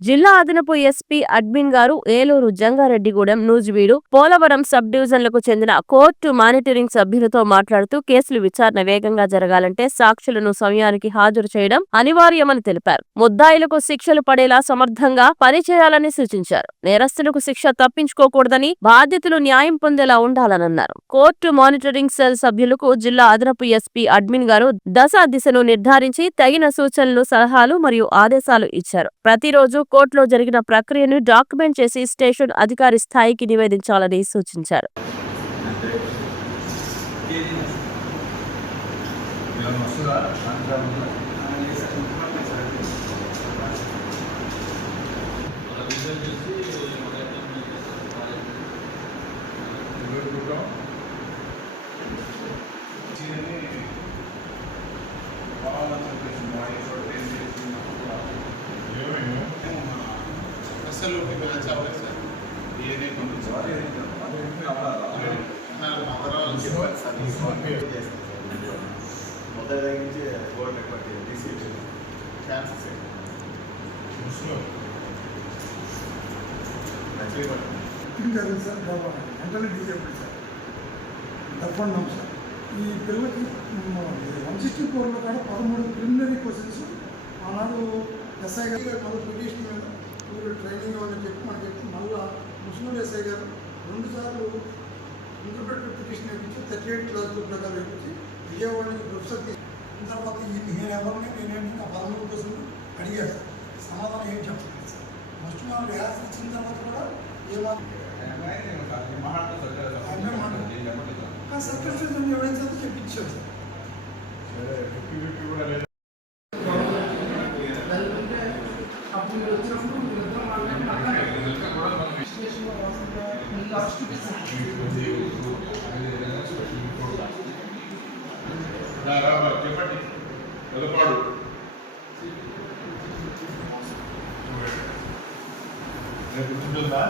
జిల్లా అదనపు SP admin గారు ఏలూరు, జంగారెడ్డిగూడెం, నూజివీడు, పోలవరం సబ్ డివిజన్లకు చెందిన కోర్టు మానిటరింగ్ సభ్యులతో మాట్లాడుతూ కేసులు విచారణ వేగంగా జరగాలంటే సాక్షులను సమయానికి హాజరు చేయడం అనివార్యమని తెలిపారు. ముద్దాయిలకు శిక్షలు పడేలా సమర్థంగా పనిచేయాలని సూచించారు. నేరస్తులకు శిక్ష తప్పించుకోకూడదని, బాధితులు న్యాయం పొందేలా ఉండాలన్నారు. కోర్టు మానిటరింగ్ సెల్ సభ్యులకు జిల్లా అదనపు ఎస్పీ అడ్మిన్ గారు దిశను నిర్ధారించి తగిన సూచనలు, సలహాలు మరియు ఆదేశాలు ఇచ్చారు. ప్రతిరోజు కోర్టులో జరిగిన ప్రక్రియను డాక్యుమెంట్ చేసి స్టేషన్ అధికారి స్థాయికి నివేదించాలని సూచించారు. అసలు మ్యాచ్ అవ్వలేదు సార్. ఏనే మొదటి దగ్గర నుంచి గోల్డ్ ఎక్స్పెక్ట్ తీసి ఛాన్సెస్ జరిగింది సార్. వెంటనే డిజేబుల్ సార్ తప్పకుండా సార్. ఈ పిల్లలకి 164లో కూడా 13 ప్రిలిమినరీ క్వశ్చన్స్ ఆనాడు ఎస్ఐ గారు మళ్ళీ పిటిషన్ మీద మీరు ట్రైనింగ్ అని చెప్పి మనకి మళ్ళీ ముస్లిం ఎస్ఐ గారు 2 సార్లు ఇంటర్ప్రెటర్ పిటిషన్ వేయించి 38 క్లాసుల ప్రకారం వేయించి విజయవాడ నుంచి ప్రొఫెసర్ తీసుకున్న తర్వాత నేను ఎవరిని నేనేంటి నా 13 క్వశ్చన్లు అడిగాను సార్. సమాధానం ఏం చెప్పలేదు సార్. ఫస్ట్ మనం వ్యాస్ ఇచ్చిన తర్వాత కూడా సర్కస్టెన్స్ ఎవిడెన్స్ అయితే చెప్పించాం సార్. చెప్పండి మొదపాడు గుర్తుంటుందా?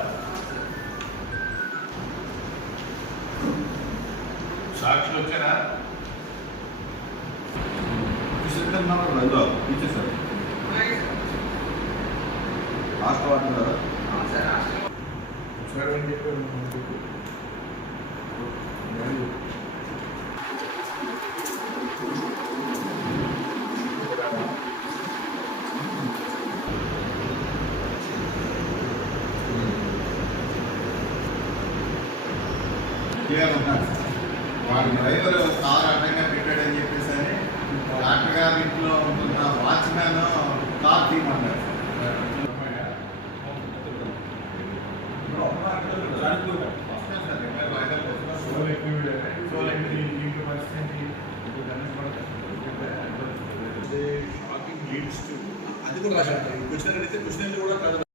సాక్షులు వచ్చారా? ఇచ్చేసారు లాస్ట్ వాటర్ కదా సార్ ఏం చెప్పారు? వాడి డ్రైవర్ కార్ అడ్డంగా పెట్టాడని చెప్పేసి అని డాక్టర్ గారి ఇంట్లో ఉంటున్న వాచ్మ్యాన్ కార్ తీయమన్నాడు. అది కూడా రాశాడు. క్వశ్చన్ అడిగితే క్వశ్చన్ కూడా కాదు.